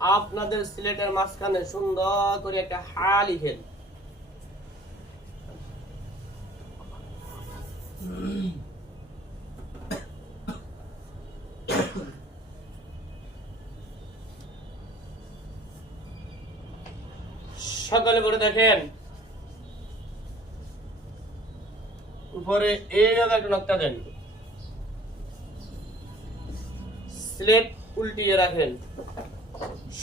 আপনাদের সিলেটের মাঝখানে সুন্দর করে একটা হা লিখেন। সকলে করে দেখেন, উপরে এইভাবে একটা নকটা দেন, স্লেট উল্টিয়ে রাখেন।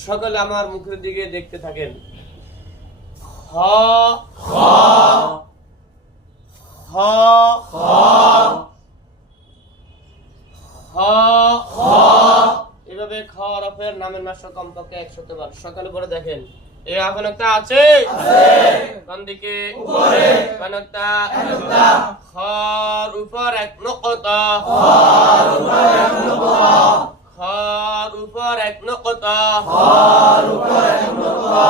সকলে আমার মুখের দিকে দেখতে থাকেন। খ খ খ খ খ খ এভাবে খ হরফের নামের মাত্রা কমপক্ষে 100 বার। সকালে পরে দেখেন, এই এখন একটা আছে কোন দিকে? উপরে। কোন একটা? খর উপর এক নকতা, খর উপর এক নকতা, খর উপর এক নকতা, খর উপর এক নকতা,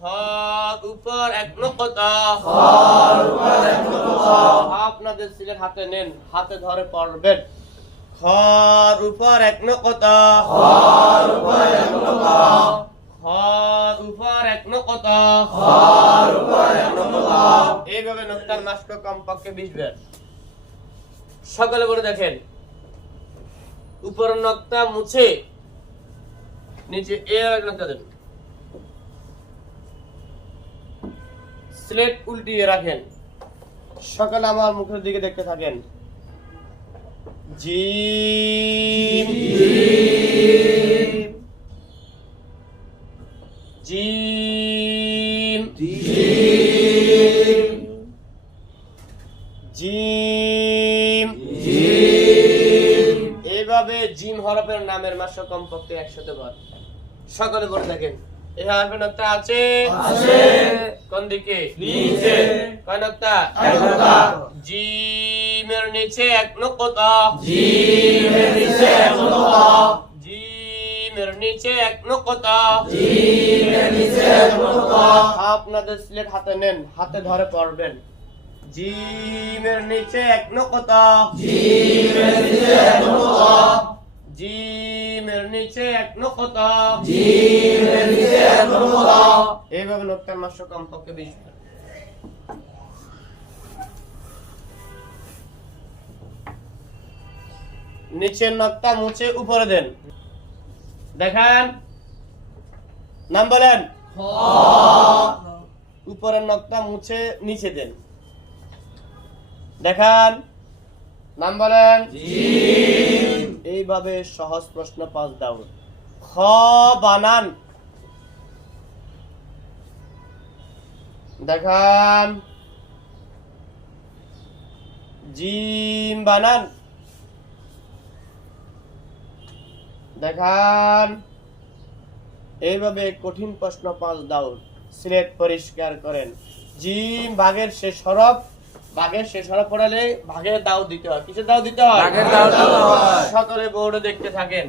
খর উপর এক নকতা, খর উপর এক নকতা। আপনাদের সিলেট হাতে নেন, হাতে ধরে পড়বেন। খর উপর এক নকতা, খর উপর এক নকতা, খর উপর এক নকতা, খর উপর এক নকতা। এইভাবে নকতার মাত্রা কমপক্ষে 20 বার। সকলে করে দেখেন, উপরের নকতা মুছে নিচে এক নকতা দেন, স্লেট উল্টিয়ে রাখেন। সকলে আমার মুখের দিকে দেখতে থাকেন। Gym gym gym gym gym. এইভাবে জিম হরফের নামের মাত্রা কমপক্ষে 100 বার। সকলে করে দেখেন, এই হরফের নকতা আছে আছে কোন দিকে? নিচে। কোন নকতা? এক নকতা। জিমের নিচে এক নকতা, জিমের নিচে এক নকতা, জিমের নিচে এক নকতা, জিমের নিচে এক নকতা। আপনাদের সিলেট হাতে নেন, হাতে ধরে পড়বেন। জিমের নিচে এক নকতা, জিমের নিচে এক নকতা, জিমের নিচে এক নকতা, জিমের নিচে এক নকতা। এইভাবে নকতার মাত্রা কমপক্ষে 20 বার। নিচের নকতা মুছে উপরে দেন। দেখান, নাম বলেন। খ। উপরের নকতা মুছে নিচে দেন। দেখান, নাম বলেন। জিম। এইভাবে সহজ প্রশ্ন 5 দাও। খ বানান। দেখান, জিম বানান। দেখান। এইভাবে কঠিন প্রশ্ন 5 দাও, সিলেট পরিষ্কার করেন। জিম ভাগের শেষ হরফ, ভাগের শেষ হরফ পড়ালে ভাগের দাও দিতে হয়। কিসের দাও দিতে হয়? ভাগের দাও দিতে হয়। সকলে বোর্ডে দেখতে থাকেন।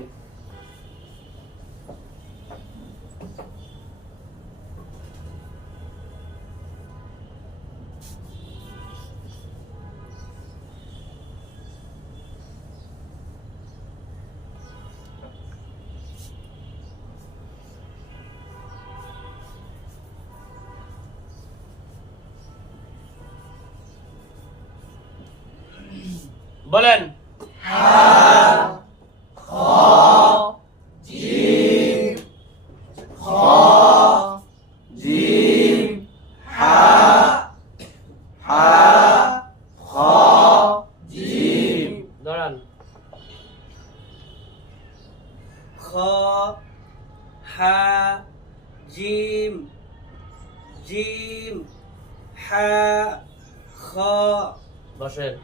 বলেন। হা খ জিম খ জিম হা হা খ জিম। দাঁড়ান। খ হা জিম জিম হা খ। বসেন।